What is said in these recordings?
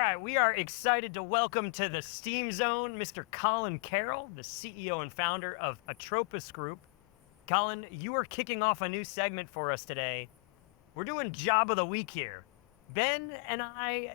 right, we are excited to welcome to the Steam Zone Mr. Colin Carroll, the CEO and founder of Atropus Group. Colin, you are kicking off a new segment for us today. We're doing Job of the Week here. Ben and I,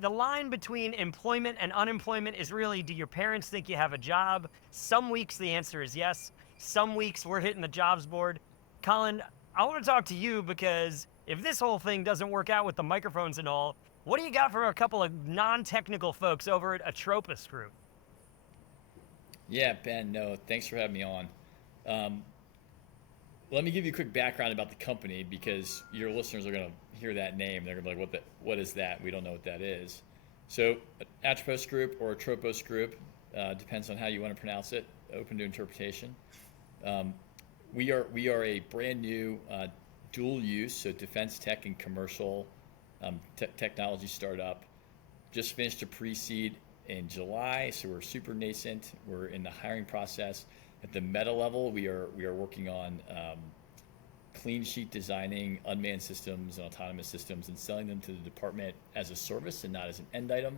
the line between employment and unemployment is really, do your parents think you have a job? Some weeks the answer is yes. Some weeks we're hitting the jobs board. Colin, I want to talk to you because if this whole thing doesn't work out with the microphones and all, what do you got for a couple of non-technical folks over at Atropus Group? Yeah, Ben, no, thanks for having me on. Um, Let me give you a quick background about the company because your listeners are going to hear that name. They're going to be like, what is that? We don't know what that is. So, Atropus Group or Atropos Group, depends on how you want to pronounce it, open to interpretation. Um, we are a brand new dual use, so defense tech and commercial technology startup. Just finished a pre-seed in July, so we're super nascent. We're in the hiring process. At the meta level, we are working on clean sheet designing unmanned systems and autonomous systems and selling them to the department as a service and not as an end item.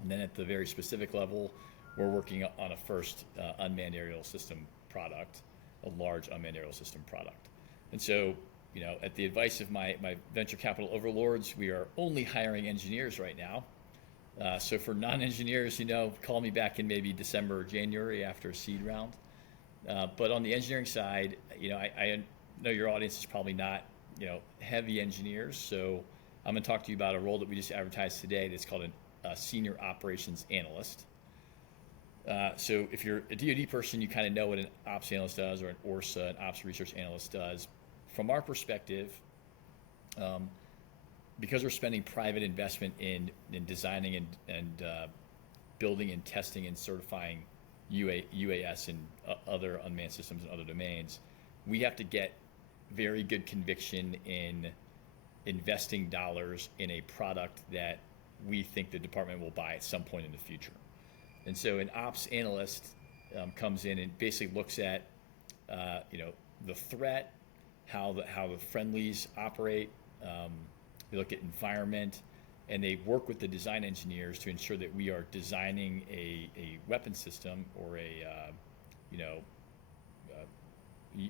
And then at the very specific level, we're working on a first unmanned aerial system product, a large unmanned aerial system product. And so, at the advice of my venture capital overlords, we are only hiring engineers right now. So for non-engineers, call me back in maybe December or January after a seed round. But on the engineering side, I know your audience is probably not, heavy engineers. So I'm going to talk to you about a role that we just advertised today that's called a senior operations analyst. So if you're a DoD person, you kind of know what an ops analyst does or an ORSA, an ops research analyst does. From our perspective, because we're spending private investment in designing and building and testing and certifying UAS and other unmanned systems and other domains, we have to get very good conviction in investing dollars in a product that we think the department will buy at some point in the future. And so an ops analyst comes in and basically looks at the threat, how the friendlies operate. They look at environment, and they work with the design engineers to ensure that we are designing a weapon system or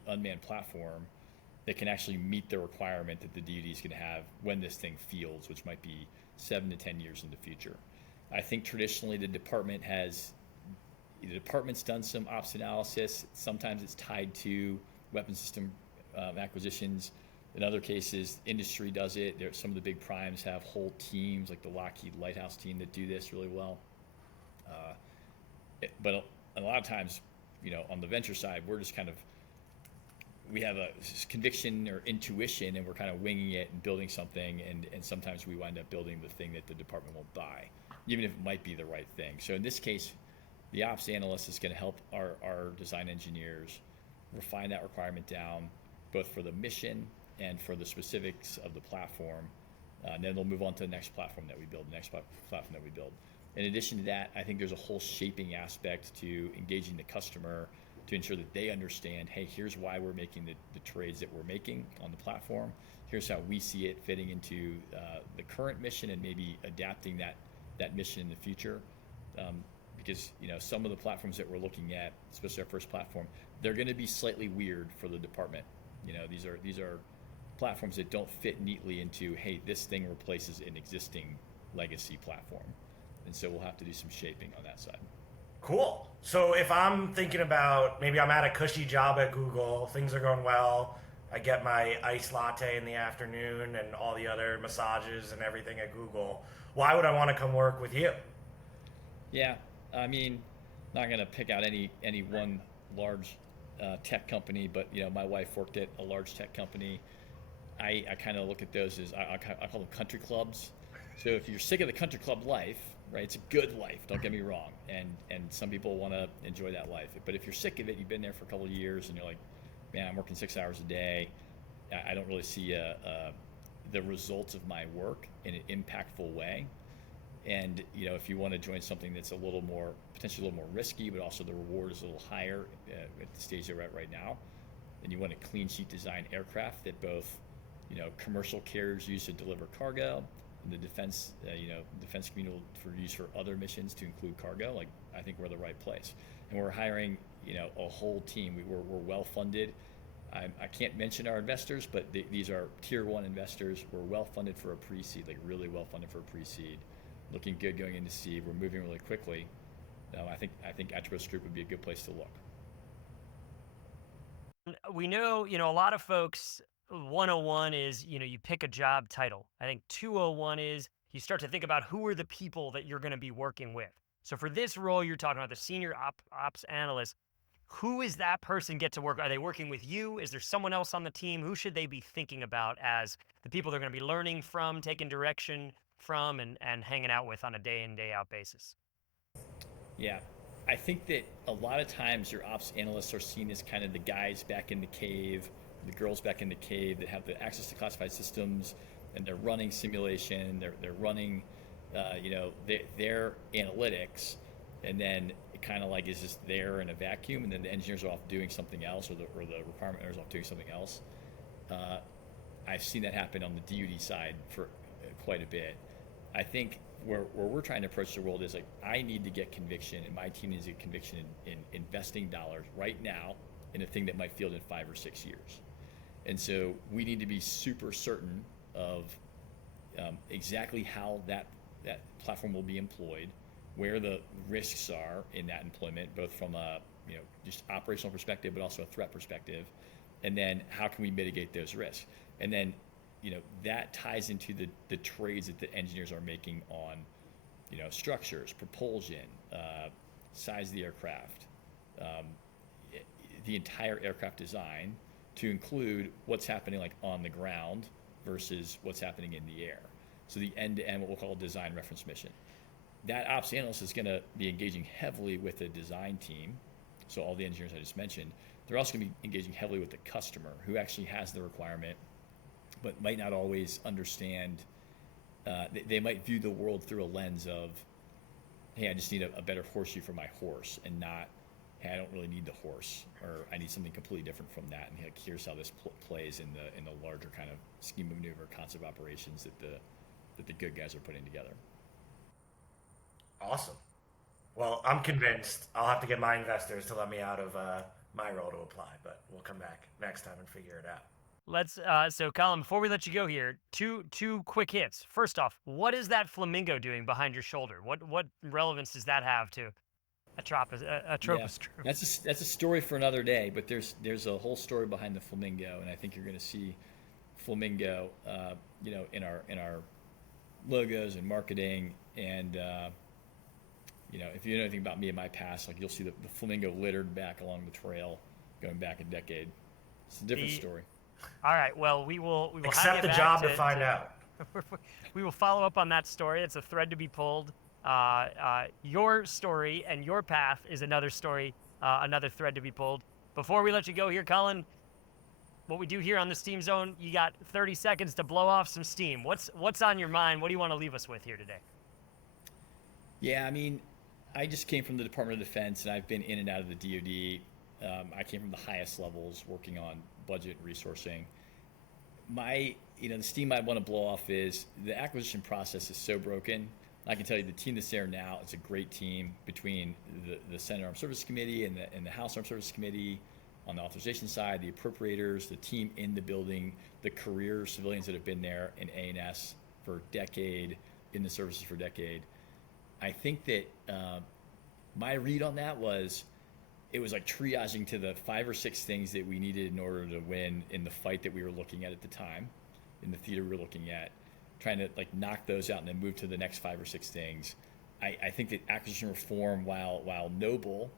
unmanned platform that can actually meet the requirement that the DoD is going to have when this thing fields, which might be 7 to 10 years in the future. I think traditionally the department's done some ops analysis. Sometimes it's tied to weapon system acquisitions. In other cases, industry does it. Some of the big primes have whole teams, like the Lockheed Lighthouse team, that do this really well. But a lot of times, on the venture side, we have a conviction or intuition, and we're kind of winging it and building something, and sometimes we wind up building the thing that the department won't buy, even if it might be the right thing. So in this case, the ops analyst is going to help our design engineers refine that requirement down, both for the mission and for the specifics of the platform. And then they'll move on to the next platform that we build, In addition to that, I think there's a whole shaping aspect to engaging the customer to ensure that they understand, hey, here's why we're making the trades that we're making on the platform. Here's how we see it fitting into the current mission and maybe adapting that mission in the future. Because some of the platforms that we're looking at, especially our first platform, they're going to be slightly weird for the department. These are platforms that don't fit neatly into, hey, this thing replaces an existing legacy platform. And so we'll have to do some shaping on that side. Cool. So if I'm thinking about maybe I'm at a cushy job at Google, things are going well, I get my iced latte in the afternoon and all the other massages and everything at Google, why would I want to come work with you? Yeah, I mean, not going to pick out any one large tech company, but my wife worked at a large tech company. I kind of look at those as I call them country clubs. So if you're sick of the country club life, right, it's a good life. Don't get me wrong, and some people want to enjoy that life. But if you're sick of it, you've been there for a couple of years, and you're like, man, I'm working 6 hours a day. I don't really see the results of my work in an impactful way. And if you want to join something that's potentially a little more risky, but also the reward is a little higher at the stage they're at right now, then you want a clean sheet design aircraft that both commercial carriers use to deliver cargo, in the defense, defense community for use for other missions to include cargo, like I think we're the right place. And we're hiring, a whole team. We're well funded. I can't mention our investors, but these are tier one investors. We're well funded for a pre-seed, like really well funded for a pre-seed. Looking good going into seed. We're moving really quickly. I think Atropus Group would be a good place to look. We know, a lot of folks, 101 is, you pick a job title. I think 201 is you start to think about who are the people that you're going to be working with. So for this role, you're talking about the senior ops analyst. Who is that person get to work? Are they working with you? Is there someone else on the team? Who should they be thinking about as the people they're going to be learning from, taking direction from, and hanging out with on a day in, day out basis? Yeah, I think that a lot of times your ops analysts are seen as kind of the guys back in the cave, the girls back in the cave that have the access to classified systems, and they're running simulation, they're running, their analytics, and then it kind of like is just there in a vacuum, and then the engineers are off doing something else, or the requirement owners are off doing something else. I've seen that happen on the DoD side for quite a bit. I think where we're trying to approach the world is like, I need to get conviction, and my team needs to get conviction in investing dollars right now in a thing that might field in 5 or 6 years. And so we need to be super certain of exactly how that platform will be employed, where the risks are in that employment, both from a just operational perspective, but also a threat perspective, and then how can we mitigate those risks, and then that ties into the trades that the engineers are making on structures, propulsion, size of the aircraft, the entire aircraft design, to include what's happening like on the ground versus what's happening in the air. So the end-to-end, what we'll call a design reference mission. That ops analyst is going to be engaging heavily with the design team. So all the engineers I just mentioned, they're also going to be engaging heavily with the customer who actually has the requirement, but might not always understand. They might view the world through a lens of, hey, I just need a better horseshoe for my horse, and not, hey, I don't really need the horse, or I need something completely different from that. And like, here's how this plays in the larger kind of scheme of maneuver, concept operations that the good guys are putting together. Awesome. Well, I'm convinced. I'll have to get my investors to let me out of my role to apply, but we'll come back next time and figure it out. Let's so Colin, before we let you go here, two quick hits. First off, what is that flamingo doing behind your shoulder? What relevance does that have to Atropus Group? That's a story for another day, but there's a whole story behind the flamingo, and I think you're going to see flamingo in our logos and marketing, and if you know anything about me and my past, like you'll see the flamingo littered back along the trail going back a decade. It's a different story. All right. Well, we will accept have the you job back to find out. We will follow up on that story. It's a thread to be pulled. Your story and your path is another story, another thread to be pulled. Before we let you go here, Colin, what we do here on the Steam Zone, you got 30 seconds to blow off some steam. What's on your mind? What do you want to leave us with here today? Yeah, I mean, I just came from the Department of Defense, and I've been in and out of the DoD. I came from the highest levels, working on budget resourcing. The steam I want to blow off is the acquisition process is so broken. I can tell you the team that's there now, it's a great team between the Senate Armed Services Committee and the House Armed Services Committee on the authorization side, the appropriators, the team in the building, the career civilians that have been there in A&S for a decade, in the services for a decade. I think that my read on that was, it was like triaging to the 5 or 6 things that we needed in order to win in the fight that we were looking at the time, in the theater we were looking at, trying to like knock those out and then move to the next 5 or 6 things. I think that acquisition reform, while noble,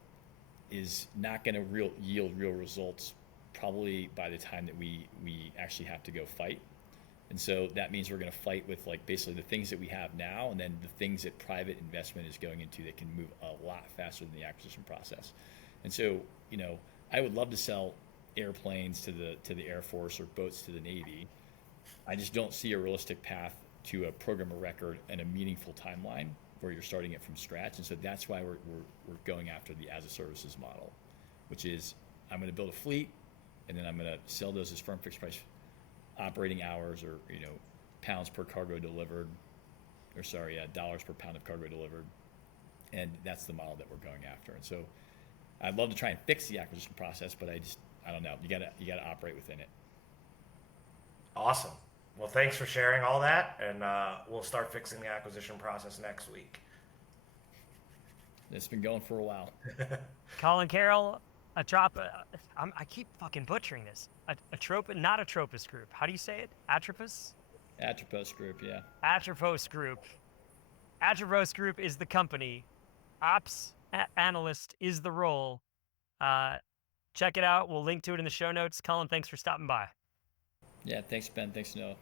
is not going to yield real results probably by the time that we actually have to go fight. And so that means we're going to fight with like basically the things that we have now, and then the things that private investment is going into that can move a lot faster than the acquisition process. And so, I would love to sell airplanes to the Air Force or boats to the Navy. I just don't see a realistic path to a program of record and a meaningful timeline where you're starting it from scratch. And so that's why we're going after the as a services model, which is I'm going to build a fleet, and then I'm going to sell those as firm fixed price operating hours, or pounds per cargo delivered, dollars per pound of cargo delivered, and that's the model that we're going after. And so, I'd love to try and fix the acquisition process, but I don't know. You gotta operate within it. Awesome. Well, thanks for sharing all that, and we'll start fixing the acquisition process next week. It's been going for a while. Colin Carroll, I keep fucking butchering this. Not Atropus Group. How do you say it? Atropus? Atropus Group, yeah. Atropus Group. Atropus Group is the company. Analyst is the role. Check it out. We'll link to it in the show notes. Colin, thanks for stopping by. Yeah, thanks, Ben. Thanks, Noah.